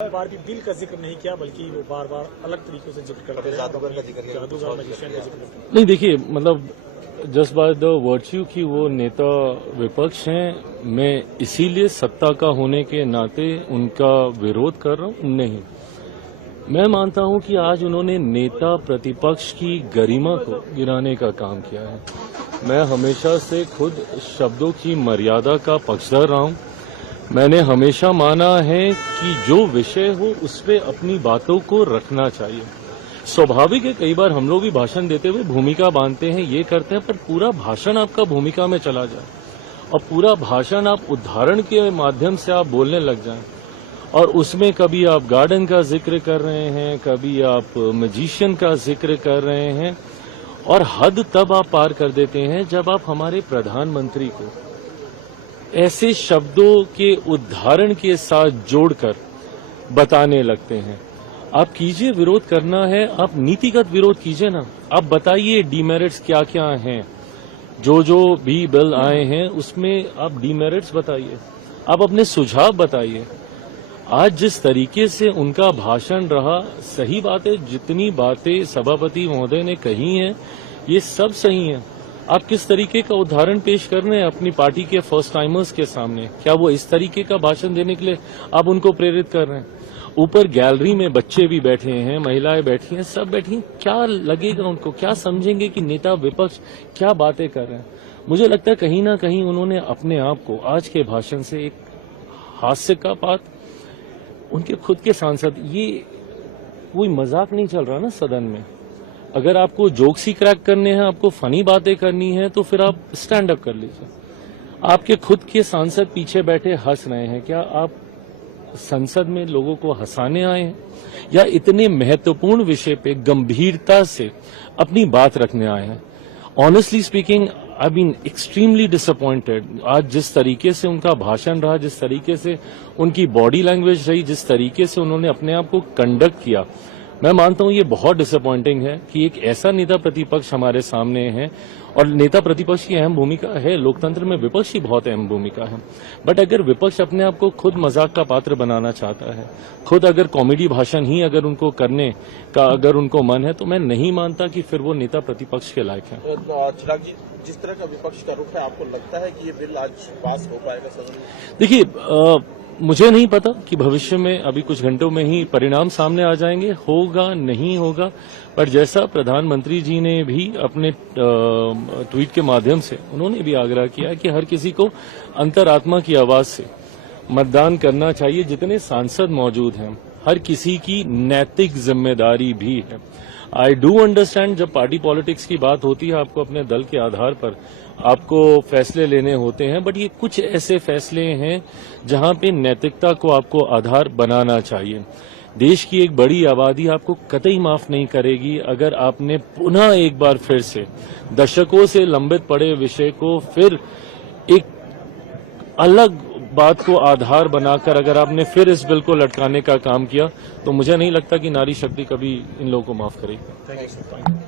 बार भी बिल का जिक्र नहीं किया, बल्कि वो बार बार अलग तरीकों से जिक्र करते हैं। जादूगर का जिक्र, जादूगर मैजिशियन का जिक्र नहीं। देखिए, मतलब जस्ट बाय द वर्च्यू कि वो नेता विपक्ष हैं, मैं इसीलिए सत्ता का होने के नाते उनका विरोध कर रहा हूं, नहीं। मैं मानता हूं कि आज उन्होंने नेता प्रतिपक्ष की गरिमा को गिराने का काम किया है। मैं हमेशा से खुद शब्दों की मर्यादा का पक्षधर रहा हूं। मैंने हमेशा माना है कि जो विषय हो उस पे अपनी बातों को रखना चाहिए। स्वाभाविक है, कई बार हम लोग भी भाषण देते हुए भूमिका बांधते हैं, ये करते हैं, पर पूरा भाषण आपका भूमिका में चला जाए और पूरा भाषण आप उदाहरण के माध्यम से आप बोलने लग जाएं और उसमें कभी आप गार्डन का जिक्र कर रहे हैं, कभी आप मैजिशियन का जिक्र कर रहे हैं, और हद तब आप पार कर देते हैं जब आप हमारे प्रधानमंत्री को ऐसे शब्दों के उदाहरण के साथ जोड़कर बताने लगते हैं। आप कीजिए, विरोध करना है, आप नीतिगत विरोध कीजिए ना। आप बताइए डीमेरिट्स क्या क्या हैं, जो भी बिल आए हैं उसमें आप डीमेरिट्स बताइए, आप अपने सुझाव बताइए। आज जिस तरीके से उनका भाषण रहा, सही बात है, जितनी बातें सभापति महोदय ने कही हैं ये सब सही हैं। आप किस तरीके का उदाहरण पेश कर रहे हैं अपनी पार्टी के फर्स्ट टाइमर्स के सामने? क्या वो इस तरीके का भाषण देने के लिए आप उनको प्रेरित कर रहे हैं? ऊपर गैलरी में बच्चे भी बैठे हैं, महिलाएं बैठी हैं, सब बैठी हैं। क्या लगेगा उनको? क्या समझेंगे कि नेता विपक्ष क्या बातें कर रहे हैं? मुझे लगता है कहीं ना कहीं उन्होंने अपने आप को आज के भाषण से एक हास्य का बात, उनके खुद के सांसद, ये कोई मजाक नहीं चल रहा ना सदन में। अगर आपको जोक्स ही क्रैक करने हैं, आपको फनी बातें करनी है, तो फिर आप स्टैंड अप कर लीजिए। आपके खुद के सांसद पीछे बैठे हंस रहे हैं, क्या आप संसद में लोगों को हंसाने आए हैं या इतने महत्वपूर्ण विषय पे गंभीरता से अपनी बात रखने आए हैं? Honestly speaking, I been extremely disappointed. आज जिस तरीके से उनका भाषण रहा, जिस तरीके से उनकी बॉडी लैंग्वेज रही, जिस तरीके से उन्होंने अपने आप को कंडक्ट किया, मैं मानता हूं ये बहुत डिसअपॉइंटिंग है कि एक ऐसा नेता प्रतिपक्ष हमारे सामने है। और नेता प्रतिपक्ष की अहम भूमिका है, लोकतंत्र में विपक्ष की बहुत अहम भूमिका है। बट अगर विपक्ष अपने आप को खुद मजाक का पात्र बनाना चाहता है, खुद अगर कॉमेडी भाषण ही अगर उनको करने का अगर उनको मन है, तो मैं नहीं मानता कि फिर वो नेता प्रतिपक्ष के लायक है। तो चिराग जी, जिस तरह का विपक्ष का रुख है, आपको लगता है कि ये बिल आज पास हो पाएगा सदन में? देखिए, मुझे नहीं पता कि भविष्य में, अभी कुछ घंटों में ही परिणाम सामने आ जाएंगे, होगा नहीं होगा। पर जैसा प्रधानमंत्री जी ने भी अपने ट्वीट के माध्यम से उन्होंने भी आग्रह किया कि हर किसी को अंतरात्मा की आवाज से मतदान करना चाहिए। जितने सांसद मौजूद हैं, हर किसी की नैतिक जिम्मेदारी भी है। आई डू अंडरस्टैंड, जब पार्टी पॉलिटिक्स की बात होती है, आपको अपने दल के आधार पर आपको फैसले लेने होते हैं, बट ये कुछ ऐसे फैसले हैं जहां पे नैतिकता को आपको आधार बनाना चाहिए। देश की एक बड़ी आबादी आपको कतई माफ नहीं करेगी अगर आपने पुनः एक बार फिर से दशकों से लंबित पड़े विषय को फिर एक अलग बात को आधार बनाकर अगर आपने फिर इस बिल को लटकाने का काम किया, तो मुझे नहीं लगता कि नारी शक्ति कभी इन लोगों को माफ करेगी। Thank you.